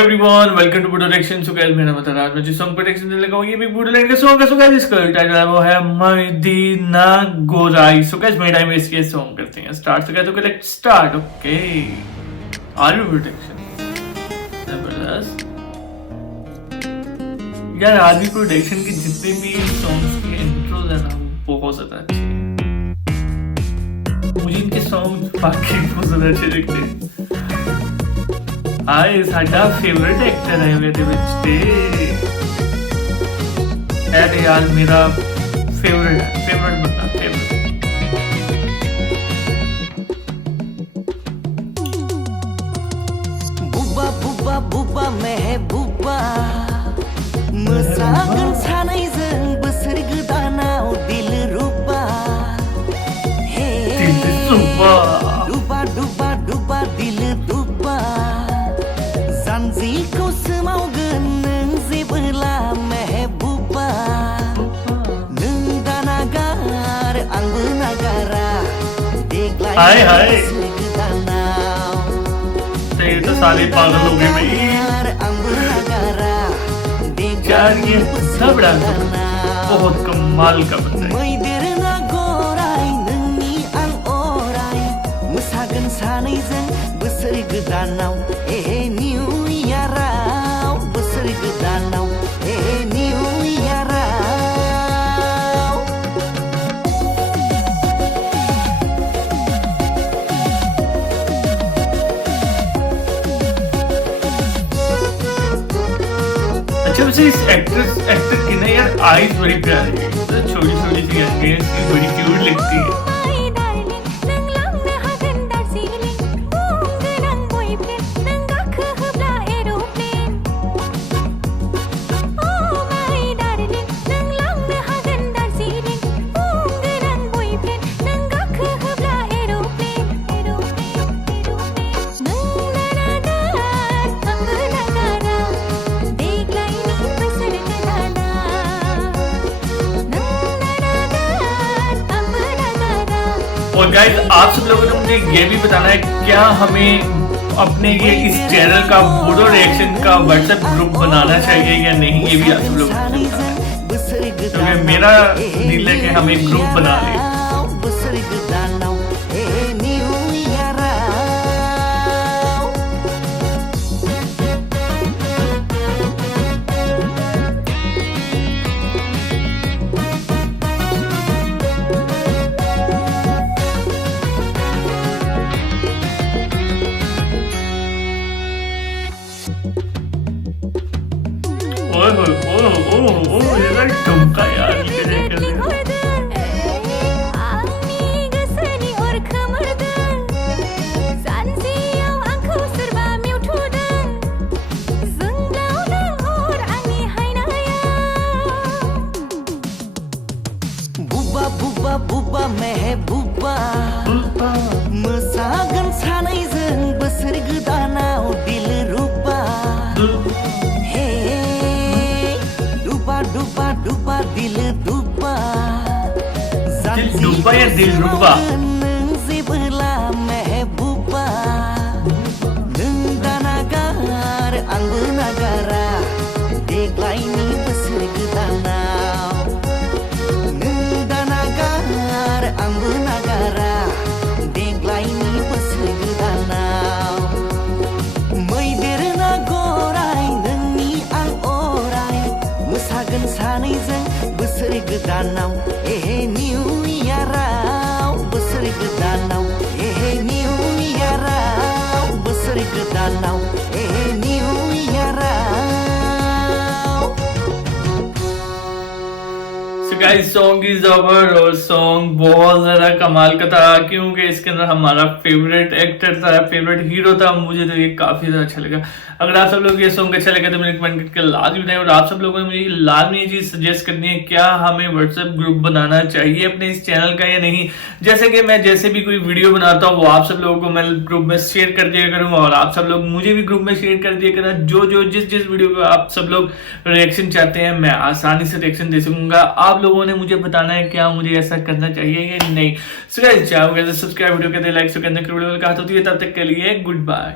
Everyone welcome to Bodo reaction. So guys मैंने बता आज मैं जिस सॉन्ग पर रिएक्शन देने लगा हूं ये भी बूडो लाइन का सॉन्ग है। सो गाइस इसका टाइटल है वो है मदीना गोराई। सो गाइस मेरा टाइम वेस्ट किए सॉन्ग करते हैं स्टार्ट। सो गाइस तो let's start. Okay are you protection जबरदस्त यार। आरबी प्रोडक्शन के जितने भी सॉन्ग्स के इंट्रोज है ना बहुत ज्यादा अच्छे हैं। मुझे इनके सॉन्ग बाकी बहुत ज्यादा अच्छे लगते हैं। आए साडा फेवरेट एक्टर है मेरे विच ते यार यार मेरा फेवरेट बंदा फेवरेट। बुबा बुबा बुबा महबूबा मोसागोन सानैजों बोसोर गोदानाव दिल रुबा हे सुबह दुबा दुबा दुबा दिल दुबा जानजिखौ सोमावगोन नों जेबोला महबूबा नों दा नागार आंबो नागारा देग्लाय हाय हाय बोसोर गोदानाव ये तो साले पागल हो गए भाई यार। ये सब डांस बहुत कमाल का बंदा है। मैदेरना गराय नोंनि आं अराय मोसागोन सानैजों बोसोर गोदानाव निउ इयाराव बोसोर गोदानाव निउ इयाराव। अच्छा वैसे इस एक्टर की ना यार आईज बड़ी प्यारी है। छोटी छोटी सी आंखें हैं, इसकी बड़ी क्यूट लगती है। और गाइस आप सब लोगों ने मुझे ये भी बताना है क्या हमें अपने ये इस चैनल का बूडो रिएक्शन का व्हाट्सएप ग्रुप बनाना चाहिए या नहीं। ये भी आप सब लोग क्योंकि मेरा दिल है कि हम एक ग्रुप बना लें। ये ठुमका यार बुबा बुबा बुबा महबूबा मोसागोन सानैजों बोसोर गोदानाव दिल रुबा हे दुबा दुबा दुबा दिल दुबा डूबा या दिल रुबा नों जेबोला महबूबा नों दा नागार आंबो नागारा देग्लायनि बोसोर गोदानाव नों दा नागार आंबो नागारा देग्लायनि बोसोर गोदानाव मैदेरना गराय नोंनि आं अराय मोसागोन सानैजों बोसोर गोदानाव निउ इयाराव बोसोर गोदानाव निउ इयाराव बोसोर गोदानाव निउ इयाराव। गाइस सॉन्ग इज ओवर और सॉन्ग बहुत ज्यादा कमाल का था क्योंकि इसके अंदर हमारा फेवरेट एक्टर था, फेवरेट हीरो था। मुझे तो ये काफी ज्यादा अच्छा लगा। अगर आप सब लोग ये सॉन्ग अच्छा लगा तो मुझे कमेंट करके लाजमी बताएं। और आप सब लोगों ने मुझे लाजमी ये चीज सजेस्ट करनी है क्या हमें व्हाट्सएप ग्रुप बनाना चाहिए अपने इस चैनल का या नहीं। जैसे कि मैं जैसे भी कोई वीडियो बनाता हूँ वो आप सब लोगों को मैं ग्रुप में शेयर कर दिया करूंगा और आप सब लोग मुझे भी ग्रुप में शेयर कर दिया करना। जो जिस वीडियो को आप सब लोग रिएक्शन चाहते हैं मैं आसानी से रिएक्शन दे सकूंगा। आप लोगों ने मुझे बताना है क्या मुझे ऐसा करना चाहिए या नहीं। सो गाइस चाहो सब्सक्राइब वीडियो के लाइक सो करने के वीडियो कहा होती है। तब तक के लिए गुड बाय।